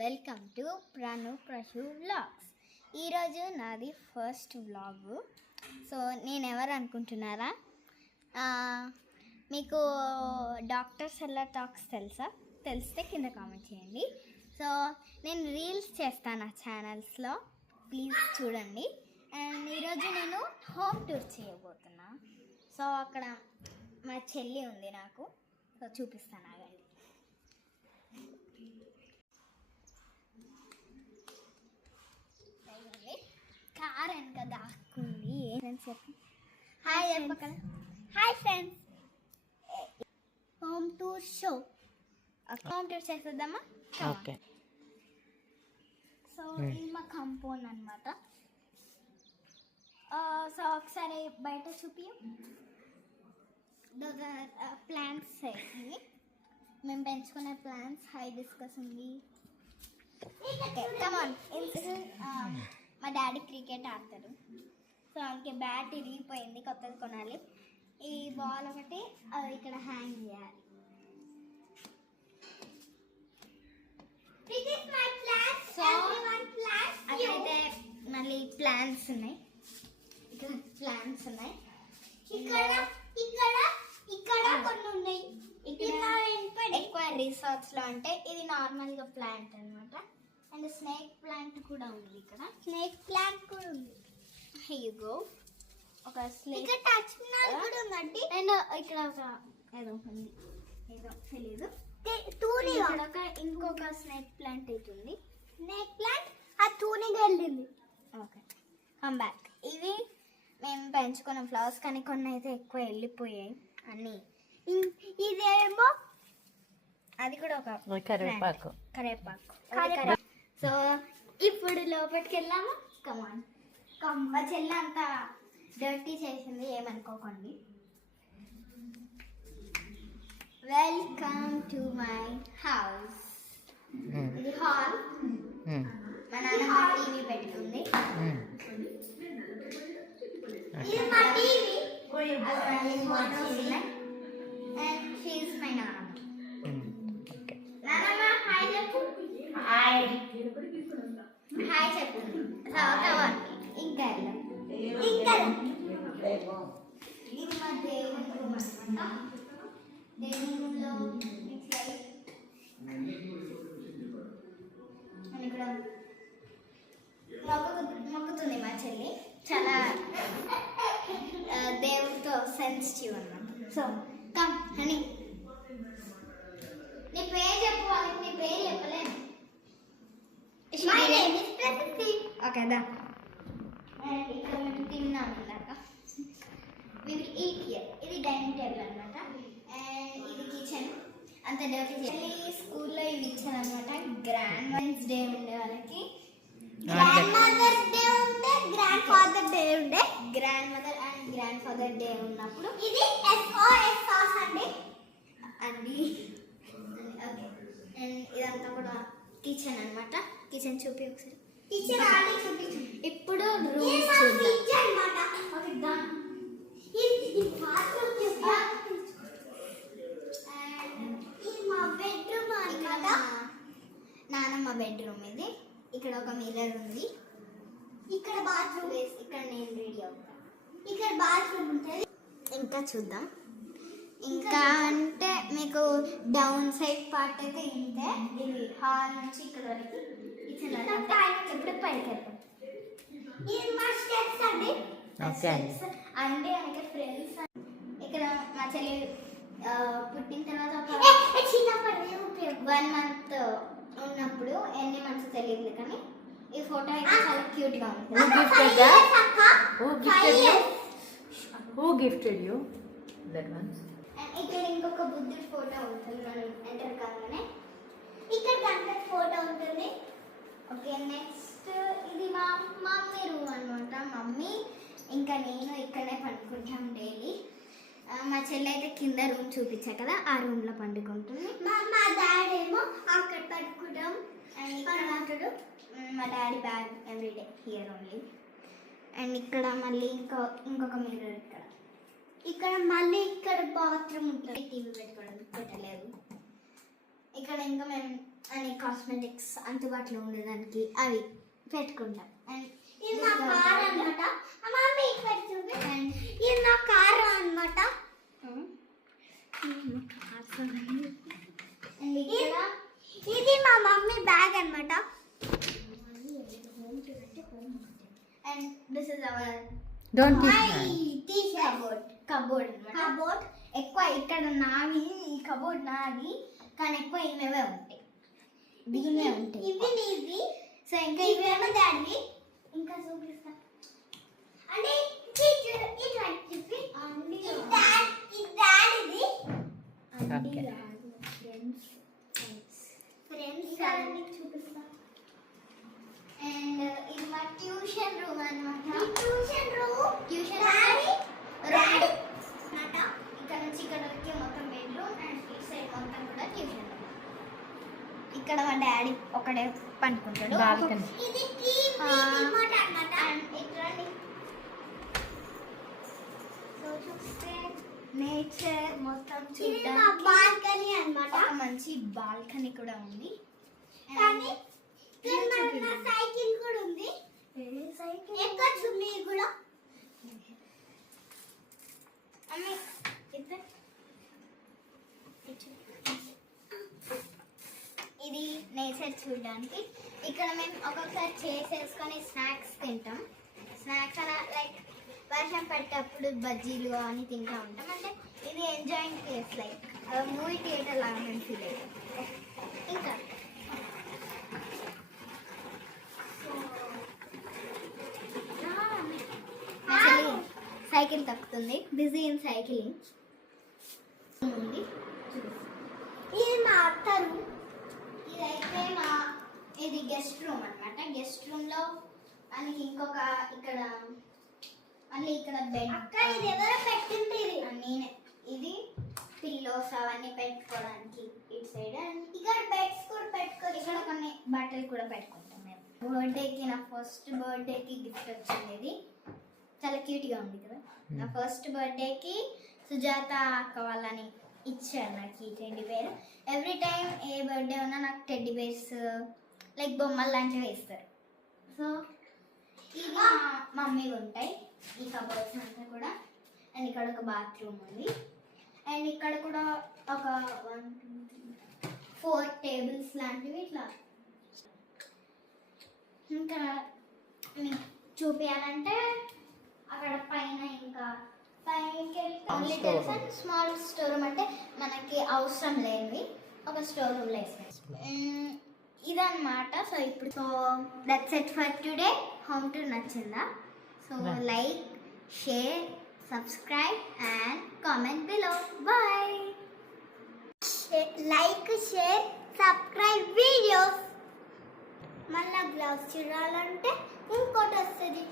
Welcome to ప్రశు vlogs. ఈరోజు నాది first vlog. So నేను ఎవరు అనుకుంటున్నారా? మీకు డాక్టర్ సెల్లా టాక్స్ తెలుసా? తెలిస్తే కింద కామెంట్ చేయండి. సో నేను రీల్స్ చేస్తాను ఆ ఛానల్స్లో, ప్లీజ్ చూడండి. అండ్ ఈరోజు నేను హోమ్ టూర్ చేయబోతున్నా. సో అక్కడ మా చెల్లి ఉంది నాకు, సో చూపిస్తాను ఆగండి. కార్ వెనక దాక్కుంది. హాయ్ చెప్పక. Hi friends, home tour show. Home tour చేసేద్దామా? ఓకే. సో ఇది మా కంపౌండ్ అనమాట. సో ఒకసారి బయట చూపి. ప్లాంట్స్ ఇవి మేము పెంచుకునే ప్లాంట్స్. హైబిస్కస్ ఉంది. మా డాడీ క్రికెట్ ఆడతాడు, సో అందుకే బ్యాట్ ఇరిగిపోయింది, కొత్తది కొనాలి. ఈ బాల్ ఒకటి ఇక్కడ హ్యాంగ్ చేయాలి. సో అక్కడైతే మళ్ళీ ప్లాంట్స్ ఉన్నాయి, ఇక్కడ ప్లాంట్స్ ఉన్నాయి, ఇక్కడ కొన్ని ఉన్నాయి. ఎక్కువ రిసార్ట్స్లో అంటే ఇది నార్మల్గా ప్లాంట్ అనమాట. అండ్ స్నేక్ ప్లాంట్ కూడా ఉంది. ఇక్కడ స్నేక్ ప్లాంట్ కూడా ఉంది. Here go. ఒక స్నేక్ టచ్ కూడా ఉందండి. అండ్ ఇక్కడ ఒక ఏదో ఉంది, ఏదో తెలీదు. ఇంకొక స్నేక్ ప్లాంట్ అయితే ఉంది. స్నేక్ ప్లాంట్ ఆ తూనిగా వెళ్ళింది. Okay, come back. ఇవి మేము పెంచుకున్న ఫ్లవర్స్, కానీ కొన్ని అయితే ఎక్కువ వెళ్ళిపోయాయి అన్నీ. ఇదేమో అది కూడా ఒక కరివేపాకు. సో ఇప్పుడు లోపలికి వెళ్ళాము. కమాన్ మా చెల్లి అంతా డర్టీ చేసింది, ఏమనుకోకండి. Welcome to my house. ఇది హాల్. మా నాన్నమ్మ టీవీ పెట్టుకుంది. ఇది మా టీవీ. ఫోటోస్ ఉన్నాయి. అండ్ షీ ఇస్ మై నాన్నమ్మ. నాన్నమ్మ హాయ్ చెప్పు. హాయ్ హాయ్ చెప్పు. ఇంకా ఇది మా దేవుని రూమ్ అనమాట. దేవుని రూమ్లో ఇక్కడ మొక్కుతుంది మా చెల్లి. చాలా దేవుడితో సెన్సిటివ్ అన్నమాట. సో కమ్ హనీ, నీ పేరు చెప్పు. వాళ్ళకి నీ పేరు చెప్పలేను. ఓకే దా. ఇక్కడ మేము తిన్నాము ఇందాక. We will eat here. ఇది డైనింగ్ టేబుల్ అనమాట. అండ్ ఇది కిచెన్. అంత డర్టీ చేయాలి. స్కూల్లో ఇవి ఇచ్చారు అనమాట. గ్రాండ్ మదర్స్ డే ఉండే వాళ్ళకి, గ్రాండ్ మదర్స్ డే ఉండే, గ్రాండ్ ఫాదర్ డే ఉండే. Grand mother and grand father day ఉన్నప్పుడు ఇది SOS సాస్ అండి. ఓకే. అండ్ ఇదంతా కూడా కిచెన్ అనమాట. కిచెన్ చూపి ఒకసారి. కిచెన్ ఆడి చూపించు. ఇప్పుడు రూమ్స్ చూద్దాం అన్నమాట. Okay done. ఇది బాత్రూమ్ చూద్దాం. అండ్ ఇది మా బెడ్రూమ్ అన్నమాట. నానమ్మ బెడ్రూమ్ ఇది. ఇక్కడ ఒక మిర్రర్ ఉంది. ఇక్కడ బాత్రూమ్ వేసి ఇక్కడ నేను రెడీ అవుతాను. ఇక్కడ బాత్రూమ్ ఉంటుంది. ఇంకా చూద్దాం. ఇంకా అంటే మీకు డౌన్ సైడ్ పార్ట్ అయితే ఇంతే. ఇది హాల్ నుంచి ఇక్కడ వరకు కిచెన్ ఇప్పుడు పైకి వెళ్తాం. ఇది మా స్టెప్స్ అండి. అంటే మనకి ఫ్రెండ్స్. ఇక్కడ మా చెల్లి పుట్టిన తర్వాత ఒక చిన్నప్పుడు 1 month ఉన్నప్పుడు, ఎన్ని మంత్స్ తెలియదు కానీ ఈ ఫోటో అయితే చాలా క్యూట్ గా ఉంది. Who gifted you that one? ఇక్కడ ఇంకొక బుద్ధుడి ఫోటో ఉంటుంది మనం ఎంటర్ కాగానే. ఇక్కడ గణపతి ఫోటో ఉంటుంది. ఓకే, నెక్స్ట్ ఇది మా మమ్మీ రూమ్ అనమాట. మమ్మీ ఇంకా నేను ఇక్కడనే పండుకుంటాం డైలీ. మా చెల్లి అయితే కింద రూమ్ చూపించా కదా, ఆ రూమ్లో పండుకుంటుంది. మా డాడీ ఏమో అక్కడ పడుకుంటాం. అండ్ ఇక్కడ మా daddy bag everyday here only. And ఇక్కడ మళ్ళీ ఇంకొక మిర్రర్. ఇక్కడ మళ్ళీ ఇక్కడ బాత్రూమ్ ఉంటుంది. టీవీ పెట్టుకోవడం పెట్టలేదు. ఇక్కడ ఇంకా మేము అన్ని కాస్మెటిక్స్ అందుబాటులో ఉండడానికి అవి పెట్టుకుంటాం. అండ్ ఇది మా కార్ అన్నమాట. మమ్మీ ఇక్కడ చూపి. అండ్ ఇది నా కార్ అన్నమాట. అండ్ ఇక్కడ ఇది మా మమ్మీ బ్యాగ్ అన్నమాట. And this is our Don't my teach her. Tea cupboard cupboard ఎక్కువ ఇక్కడ నావి ఈ కబోర్డ్ నావి కానీ ఎక్కువ ఇవే ఉంటాయి, దీనే ఉంటాయి. ఇవి నీవి. సో ఇంకా ఇవేమో డాడీ. ఇంకా చూపిస్తా అంటే ఇట్లాంటి డాడీది Okay. ఫ్రెండ్స్ చూపిస్తా. అండ్ ఇది మా ట్యూషన్ రూమ్ అన్నమాట. ట్యూషన్ డాడీ ఇక్కడ నుంచి ఇక్కడ వరకు మొత్తం బెడ్రూమ్ అండ్ ఈ సైడ్ మొత్తం కూడా ట్యూషన్ రూమ్. ఇక్కడ మా డాడీ ఒకడే పండుకుంటాడు. Balcony. ఇది టీవీ రిమోట్ అన్నమాట. అండ్ ఇట్రండి. సో చూస్తే నేచర్ మొత్తం చూడడానికి మా బాల్కనీ అన్నమాట. ఒక మంచి బాల్కనీ కూడా ఉంది. కానీ నా సైకిల్ కూడా ఉంది. సైకిల్ ఎక్కొచ్చు మీరు కూడా. అమ్మే ఇది నేచర్ చూడడానికి. ఇక్కడ మేము ఒక్కొక్కసారి చేసేసుకొని స్నాక్స్ తింటాం. స్నాక్స్ అలా లైక్ వర్షం పట్టేటప్పుడు బజ్జీలు అని తింటూ ఉంటాం. అంటే ఇది enjoying place, like movie theatre లాగా మేము ఫీల్ అవుతాం. ఇంకా సైకిల్ తక్కుతుంది, బిజీ ఇన్ సైకిలింగ్ ఉంది. ఇది మా అత్త రూమ్. ఇదైతే ఇది గెస్ట్ రూమ్ అన్నమాట. గెస్ట్ రూమ్ లో మనకి ఇంకొక ఇక్కడ మళ్ళీ ఇక్కడ బెడ్. ఇది ఎవరో పెట్టింది నేనే. ఇది పిల్లోస్ అవన్నీ పెట్టుకోవడానికి ఇటు సైడ్. ఇక్కడ బెడ్స్ కూడా పెట్టుకోవాలి. ఇక్కడ కొన్ని బట్టలు కూడా పెట్టుకుంటాం మేము. బర్త్డేకి నా ఫస్ట్ బర్త్డేకి గిఫ్ట్ వచ్చింది. ఇది చాలా క్యూట్గా ఉంది కదా. నా ఫస్ట్ బర్త్డేకి సుజాత అక్క వాళ్ళని ఇచ్చారు నాకు ఈ టెడ్డీ బేర్. ఎవ్రీ టైం ఏ బర్త్డే ఉన్నా నాకు టెడ్డీ బేర్స్ లైక్ బొమ్మలు లాంటివి వేస్తారు. సో ఇవి మా మమ్మీ ఉంటాయి ఈ కబోర్డ్స్ అంతా కూడా. అండ్ ఇక్కడ ఒక బాత్రూమ్ ఉంది. అండ్ ఇక్కడ కూడా ఒక 1 2 3 4 టేబుల్స్ లాంటివి ఇట్లా. ఇంకా మీకు చూపించాలంటే అక్కడ పైన ఇంకా పైకి ఓన్లీ తెలుసు స్మాల్ స్టోర్ రూమ్, అంటే మనకి అవసరం లేనివి ఒక స్టోర్ రూమ్లో వేసాను. ఇదన్నమాట. సో ఇప్పుడు so that's it for today. Home tour నచ్చిందా? So like, share, subscribe and comment below. Bye. Like, share, subscribe videos. మళ్ళీ బ్లౌజ్ చూడాలంటే ఇంకోటి వస్తుంది.